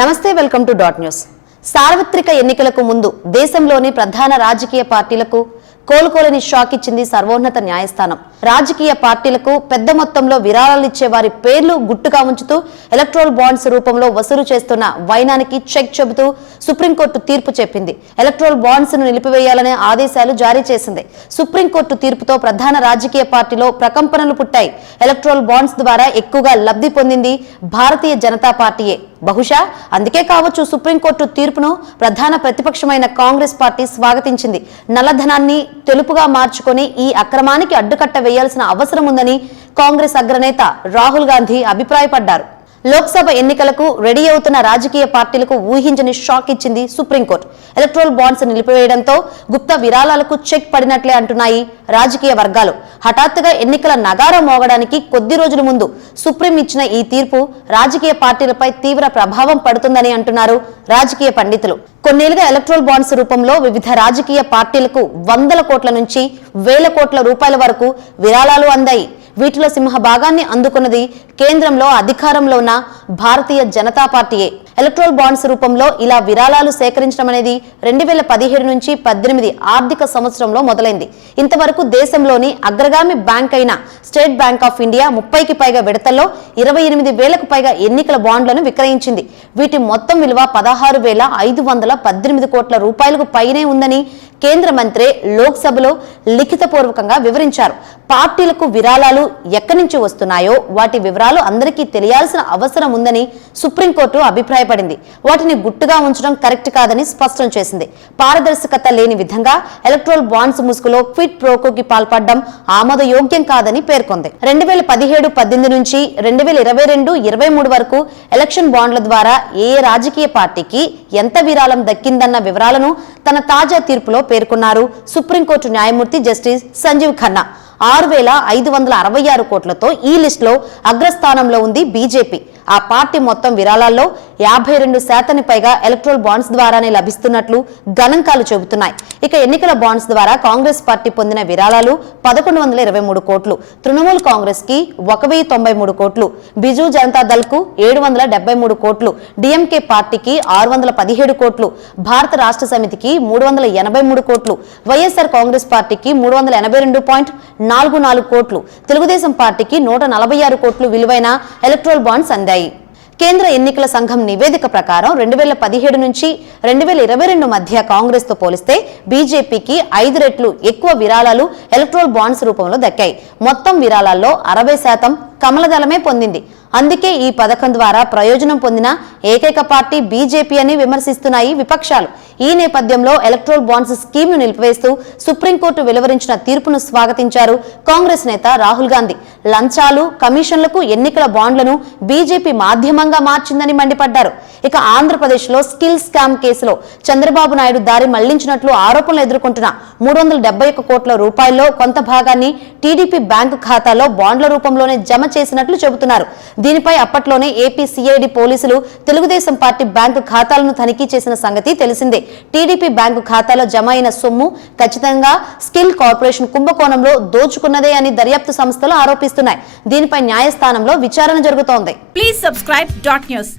నమస్తే, welcome to dot news. సార్వత్రిక ఎన్నికలకు ముందు దేశంలోని ప్రధాన రాజకీయ పార్టీలకు కోలుకోలేని షాక్ ఇచ్చింది సర్వోన్నత న్యాయస్థానం. రాజకీయ పార్టీలకు పెద్ద మొత్తంలో విరాళాలు ఇచ్చే వారి పేర్లు గుట్టుగా ఉంచుతూ ఎలక్ట్రల్ బాండ్స్ రూపంలో వసూలు చేస్తున్న వైనానికి చెక్ చెబుతూ సుప్రీంకోర్టు తీర్పు చెప్పింది. ఎలక్ట్రల్ బాండ్స్ ను నిలిపివేయాలనే ఆదేశాలు జారీ చేసింది. సుప్రీంకోర్టు తీర్పుతో ప్రధాన రాజకీయ పార్టీలో ప్రకంపనలు పుట్టాయి. ఎలక్ట్రల్ బాండ్స్ ద్వారా ఎక్కువగా లబ్ధి పొందింది భారతీయ జనతా పార్టీయే. బహుశా అందుకే కావచ్చు సుప్రీంకోర్టు తీర్పును ప్రధాన ప్రతిపక్షమైన కాంగ్రెస్ పార్టీ స్వాగతించింది. నల్లధనాన్ని తెలుపుగా మార్చుకొని ఈ అక్రమానికి అడ్డుకట్ట వేయాల్సిన అవసరం ఉందని కాంగ్రెస్ అగ్రనేత రాహుల్ గాంధీ అభిప్రాయపడ్డారు. లోక్సభ ఎన్నికలకు రెడీ అవుతున్న రాజకీయ పార్టీలకు ఊహించని షాక్ ఇచ్చింది సుప్రీంకోర్టు. ఎలక్ట్రల్ బాండ్స్ నిలిపివేయడంతో గుప్త విరాళాలకు చెక్ పడినట్లే అంటున్నాయి రాజకీయ వర్గాలు. హఠాత్తుగా ఎన్నికల నగారా మోగడానికి కొద్ది రోజుల ముందు సుప్రీం ఇచ్చిన ఈ తీర్పు రాజకీయ పార్టీలపై తీవ్ర ప్రభావం పడుతుందని అంటున్నారు రాజకీయ పండితులు. కొన్నేళ్లుగా ఎలక్ట్రల్ బాండ్స్ రూపంలో వివిధ రాజకీయ పార్టీలకు వందల కోట్ల నుంచి వేల కోట్ల రూపాయల వరకు విరాళాలు అందాయి. వీటిలో సింహ భాగాన్ని అందుకున్నది కేంద్రంలో అధికారంలో ఉన్న భారతీయ జనతా పార్టీయే. ఎలక్ట్రల్ బాండ్స్ రూపంలో ఇలా విరాళాలు సేకరించడం అనేది 2017 నుంచి 18 ఆర్థిక సంవత్సరంలో మొదలైంది. ఇంతవరకు దేశంలోని అగ్రగామి బ్యాంక్ అయిన స్టేట్ బ్యాంక్ ఆఫ్ ఇండియా 30కి పైగా విడతల్లో 28,000కు పైగా ఎన్నికల బాండ్లను విక్రయించింది. వీటి మొత్తం విలువ 16,518 కోట్ల రూపాయలకు పైనే ఉందని కేంద్ర మంత్రి లోక్సభలో లిఖితపూర్వకంగా వివరించారు. పార్టీలకు విరాళాలు ఎక్కడి నుంచి వస్తున్నాయో వాటి వివరాలు అందరికీ తెలియాల్సిన అవసరం ఉందని సుప్రీంకోర్టు అభిప్రాయపడింది. వాటిని గుట్టుగా ఉంచడం కరెక్ట్ కాదని స్పష్టం చేసింది. పారదర్శకత లేని విధంగా ఎలక్ట్రల్ బాండ్స్ ముసుగులో క్విట్ ప్రోకోకి పాల్పడడం ఆమోదయోగ్యం కాదని పేర్కొంది. 2017-18 నుంచి 2022-23 వరకు ఎలక్షన్ బాండ్ల ద్వారా ఏ రాజకీయ పార్టీకి ఎంత విరాళం దక్కిందన్న వివరాలను తన తాజా తీర్పులో పేర్కొన్నారు సుప్రీంకోర్టు న్యాయమూర్తి జస్టిస్ సంజీవ్ ఖన్నా. 6,566 కోట్లతో ఈ లిస్టులో అగ్రస్థానంలో ఉంది బీజేపీ. ఆ పార్టీ మొత్తం విరాళాల్లో 52% పైగా ఎలక్ట్రల్ బాండ్స్ ద్వారానే లభిస్తున్నట్లు గణాంకాలు చెబుతున్నాయి. ఇక ఎన్నికల బాండ్స్ ద్వారా కాంగ్రెస్ పార్టీ పొందిన విరాళాలు 1123 కోట్లు, తృణమూల్ కాంగ్రెస్ కి 1093 కోట్లు, బిజు జనతా దళ్ కు 773 కోట్లు, డిఎంకే పార్టీకి 617 కోట్లు, భారత రాష్ట్ర సమితికి 383 కోట్లు, వైఎస్ఆర్ కాంగ్రెస్ పార్టీకి 382.44 కోట్లు, తెలుగుదేశం పార్టీకి 146 కోట్లు విలువైన ఎలక్ట్రల్ బాండ్స్ అందాయి. కేంద్ర ఎన్నికల సంఘం నివేదిక ప్రకారం 2017 నుంచి 2022 మధ్య కాంగ్రెస్ తో పోలిస్తే బీజేపీకి 5 రెట్లు ఎక్కువ విరాళాలు ఎలక్ట్రల్ బాండ్స్ రూపంలో దక్కాయి. మొత్తం విరాళాల్లో 60% కమలదళమే పొందింది. అందుకే ఈ పథకం ద్వారా ప్రయోజనం పొందిన ఏకైక పార్టీ బీజేపీ అని విమర్శిస్తున్నాయి విపక్షాలు. ఈ నేపథ్యంలో ఎలక్ట్రల్ బాండ్స్ స్కీమ్ ను నిలిపివేస్తూ సుప్రీంకోర్టు వెలువరించిన తీర్పును స్వాగతించారు కాంగ్రెస్ నేత రాహుల్ గాంధీ. లంచాలు, కమిషన్లకు ఎన్నికల బాండ్లను బీజేపీ మాధ్యమంగా మార్చిందని మండిపడ్డారు. ఇక ఆంధ్రప్రదేశ్ లో స్కిల్ స్కామ్ కేసులో చంద్రబాబు నాయుడు దారి మళ్లించినట్లు ఆరోపణలు ఎదుర్కొంటున్న 371 కోట్ల రూపాయల్లో కొంత భాగాన్ని టీడీపీ బ్యాంకు ఖాతాలో బాండ్ల రూపంలోనే జమ చేసినట్లు చెబుతున్నారు. దీనిపై అప్పట్లోనే ఏపీ సిఐడి పోలీసులు తెలుగుదేశం పార్టీ బ్యాంకు ఖాతాలను తనిఖీ చేసిన సంగతి తెలిసిందే. టీడీపీ బ్యాంకు ఖాతాలో జమ అయిన సొమ్ము ఖచ్చితంగా స్కిల్ కార్పొరేషన్ కుంభకోణంలో దోచుకున్నదే అని దర్యాప్తు సంస్థలు ఆరోపిస్తున్నాయి. దీనిపై న్యాయస్థానంలో విచారణ జరుగుతోంది. Please subscribe dot news.